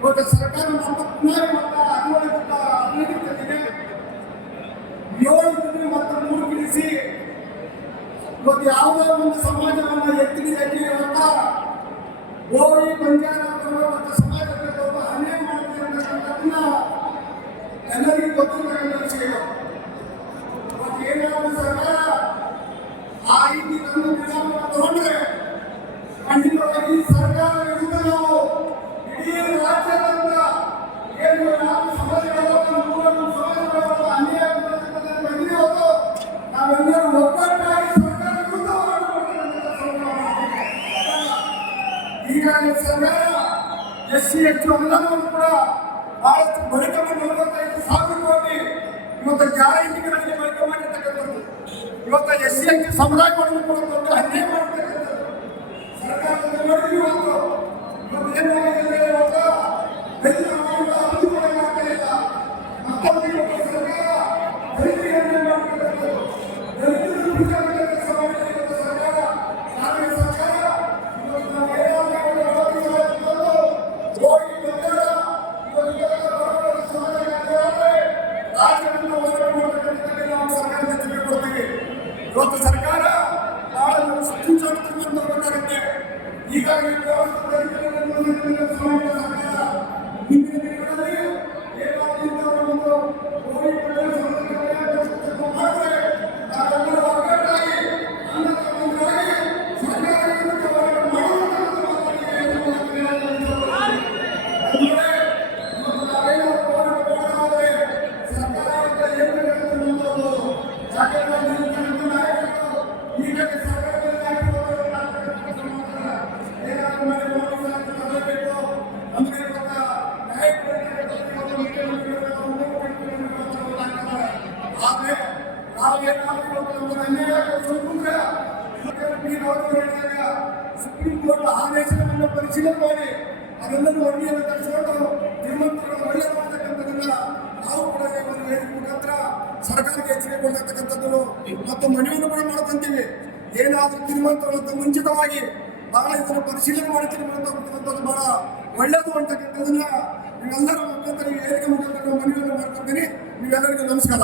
ಇವತ್ತು ಸರ್ಕಾರ ನಮ್ಮ ಪುನಃ ಅಭಿವೃದ್ಧಿಗೆ 7 ತಿಂಗಳು ಮತ್ತು 3 ಗಿಳಿಸಿ ಇವತ್ತು ಯಾವುದೋ ಒಂದು ಸಮಾಜವನ್ನು ಎತ್ತಿಗೆ ಇವತ್ತ ಹೋಗಿ ಪಂಚಾಯತ್ ಮತ್ತು ಸಮಾಜಕ್ಕೆ ಅನ್ಯಾಯ ಮಾಡಿದೆ ಅಂತಕ್ಕಂಥದ್ದನ್ನ ಎಲ್ಲರಿಗೂ ಗೊತ್ತಿರತಕ್ಕಂಥ ವಿಷಯ. ಇವತ್ತು ಏನಾದರೂ ಸರ್ಕಾರ ಆ ರೀತಿ ತಂದು ಕ್ರಮವನ್ನು ತಗೊಂಡ್ರೆ ಖಂಡಿತವಾಗಿ ಸರ್ಕಾರ ವಿರುದ್ಧ ನಾವು ಇಡೀ ರಾಜ್ಯದಿಂದ ಏನು ನಾವು ಸಮಾಜಗಳು ಸಮಾಜಗಳು ಅನ್ಯಾಯ ಬಂದಿರೋದು ನಾವೆಲ್ಲರೂ ಒಗ್ಗಟ್ಟಾಗಿ ಸರ್ಕಾರ ವಿರುದ್ಧ ಈಗಾಗಲೇ ಸರ್ಕಾರ SC ಅನುದಾನವನ್ನು ಕೂಡ ಬಹಳಷ್ಟು ಬಳಕೆ ಮಾಡಿ 45,000 ಕೋಟಿ ಇವತ್ತು ಗ್ಯಾರಂಟಿಗಳಿಗೆ ಬಳಕೆ ಮಾಡಿರ್ತಕ್ಕಂಥದ್ದು. ಇವತ್ತು SC ಸಮುದಾಯಗಳನ್ನು ಕೂಡ ದೊಡ್ಡ ಅನ್ಯಾಯ ಮಾಡಿರ್ತಕ್ಕಂಥದ್ದು ಸರ್ಕಾರದ ನೋಡಿದ್ವಿ. ಇವತ್ತು ಏನಾಗಿದೆ ಇವತ್ತು ಅಭಿವೃದ್ಧಿ ಆಗ್ತಾ ಇಲ್ಲ. ಮತ್ತೊಂದು ಸರ್ಕಾರ ರೈತರಿಗೆ ಅನ್ಯಾಯ ಮಾಡ್ತಕ್ಕಂಥದ್ದು ರೈತರು ಸರ್ಕಾರ ಕಾಂಗ್ರೆಸ್ ಸರ್ಕಾರ ಇವತ್ತು ನಾವು ಇವತ್ತು ಸರ್ಕಾರ ಗೊತ್ತಾಗುತ್ತೆ. ಈಗಾಗಲೇ ಸುಪ್ರೀಂ ಕೋರ್ಟ್ ಆದೇಶವನ್ನು ಪರಿಶೀಲನೆ ಮಾಡಿ ಅವೆಲ್ಲರೂ ವರದಿಯನ್ನು ತರಿಸಿಕೊಂಡು ಶ್ರೀಮಂತರನ್ನು ಒಳ್ಳೆ ಮಾಡತಕ್ಕಂಥದ್ದನ್ನ ನಾವು ಕೂಡ ಒಂದು ವೇದಿಕೆ ಮುಖಾಂತರ ಸರ್ಕಾರಕ್ಕೆ ಎಚ್ಚರಿಕೆ ಕೊಡ್ತಕ್ಕಂಥದ್ದು ಮತ್ತು ಮನವಿಯನ್ನು ಕೂಡ ಮಾಡ್ಕೊಂತೀವಿ. ಏನಾದರೂ ಶ್ರೀಮಂತರನ್ನು ಮುಂಚಿತವಾಗಿ ಬಹಳ ಇದನ್ನು ಪರಿಶೀಲನೆ ಮಾಡಿ ಶ್ರೀಮಂತಕ್ಕಂಥದ್ದು ಬಹಳ ಒಳ್ಳೆಯದು ಅಂತಕ್ಕಂಥದ್ದನ್ನ ನೀವೆಲ್ಲರ ಮುಖಾಂತರ ವೇದಿಕೆ ಮುಖಾಂತರ ಮನವಿಯನ್ನು ಮಾಡ್ಕೊತೀನಿ. ನೀವೆಲ್ಲರಿಗೂ ನಮಸ್ಕಾರ.